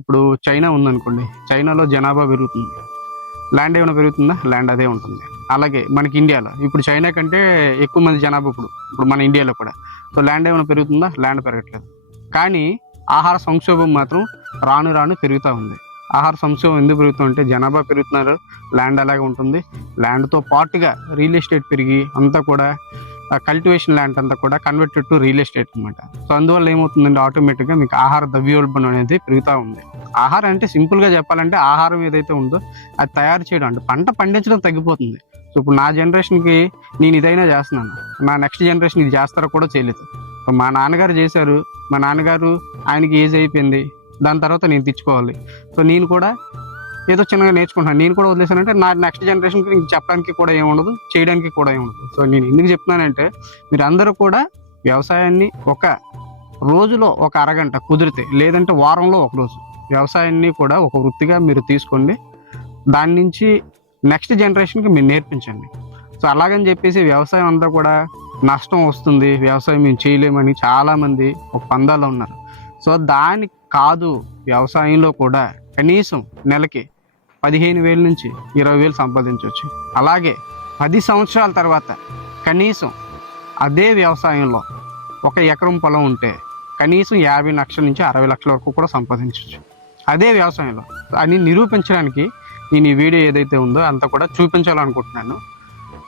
ఇప్పుడు చైనా ఉందనుకోండి చైనాలో జనాభా పెరుగుతుంది. ల్యాండ్ ఏమైనా పెరుగుతుందా? ల్యాండ్ అదే ఉంటుంది. అలాగే మనకి ఇండియాలో ఇప్పుడు చైనా కంటే ఎక్కువ మంది జనాభా ఇప్పుడు ఇప్పుడు మన ఇండియాలో కూడా. సో ల్యాండ్ ఏమైనా పెరుగుతుందా? ల్యాండ్ పెరగట్లేదు. కానీ ఆహార సంక్షోభం మాత్రం రాను రాను పెరుగుతూ ఉంది. ఆహార సంక్షోభం ఎందుకు పెరుగుతుందంటే జనాభా పెరుగుతున్నారు ల్యాండ్ అలాగే ఉంటుంది. ల్యాండ్తో పాటుగా రియల్ ఎస్టేట్ పెరిగి అంతా కూడా కల్టివేషన్ ల్యాండ్ అంతా కూడా కన్వర్టెడ్ టు రియల్ ఎస్టేట్ అనమాట సో అందువల్ల ఏమవుతుందంటే ఆటోమేటిక్గా మీకు ఆహార ద్రవ్యోల్బణం అనేది పెరుగుతూ ఉంది. ఆహారం అంటే సింపుల్గా చెప్పాలంటే ఆహారం ఏదైతే ఉందో అది తయారు చేయడం. అంటే పంట పండించడం తగ్గిపోతుంది. సో ఇప్పుడు నా జనరేషన్కి నేను ఇదైనా చేస్తున్నాను. నా నెక్స్ట్ జనరేషన్ ఇది చేస్తారో కూడా చేయలేదు. సో మా నాన్నగారు చేశారు. మా నాన్నగారు ఆయనకి ఏజ్ అయిపోయింది. దాని తర్వాత నేను తెచ్చుకోవాలి. సో నేను కూడా ఏదో చిన్నగా నేర్చుకుంటాను నేను కూడా వదిలేసానంటే నా నెక్స్ట్ జనరేషన్కి గురించి చెప్పడానికి కూడా ఏముండదు చేయడానికి కూడా ఏముండదు సో నేను ఎందుకు చెప్తున్నానంటే మీరు అందరూ కూడా వ్యవసాయాన్ని ఒక రోజులో ఒక అరగంట కుదిరితే లేదంటే వారంలో ఒక రోజు వ్యవసాయాన్ని కూడా ఒక వృత్తిగా మీరు తీసుకోండి. దాని నుంచి నెక్స్ట్ జనరేషన్కి మీరు నేర్పించండి. సో అలాగని చెప్పేసి వ్యవసాయం అంతా కూడా నష్టం వస్తుంది. వ్యవసాయం మేము చేయలేమని చాలామంది ఒక పందాలో ఉన్నారు. సో దానికి కాదు వ్యవసాయంలో కూడా కనీసం నెలకి పదిహేను వేల నుంచి ఇరవై వేలు సంపాదించవచ్చు అలాగే పది సంవత్సరాల తర్వాత కనీసం అదే వ్యవసాయంలో ఒక ఎకరం పొలం ఉంటే కనీసం యాభై లక్షల నుంచి అరవై లక్షల వరకు కూడా సంపాదించవచ్చు అదే వ్యవసాయంలో అని నిరూపించడానికి నేను ఈ వీడియో ఏదైతే ఉందో అంతా కూడా చూపించాలనుకుంటున్నాను.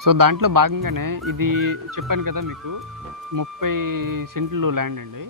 సో దాంట్లో భాగంగానే ఇది చెప్పాను కదా మీకు ముప్పై సెంట్లు ల్యాండ్ అండి.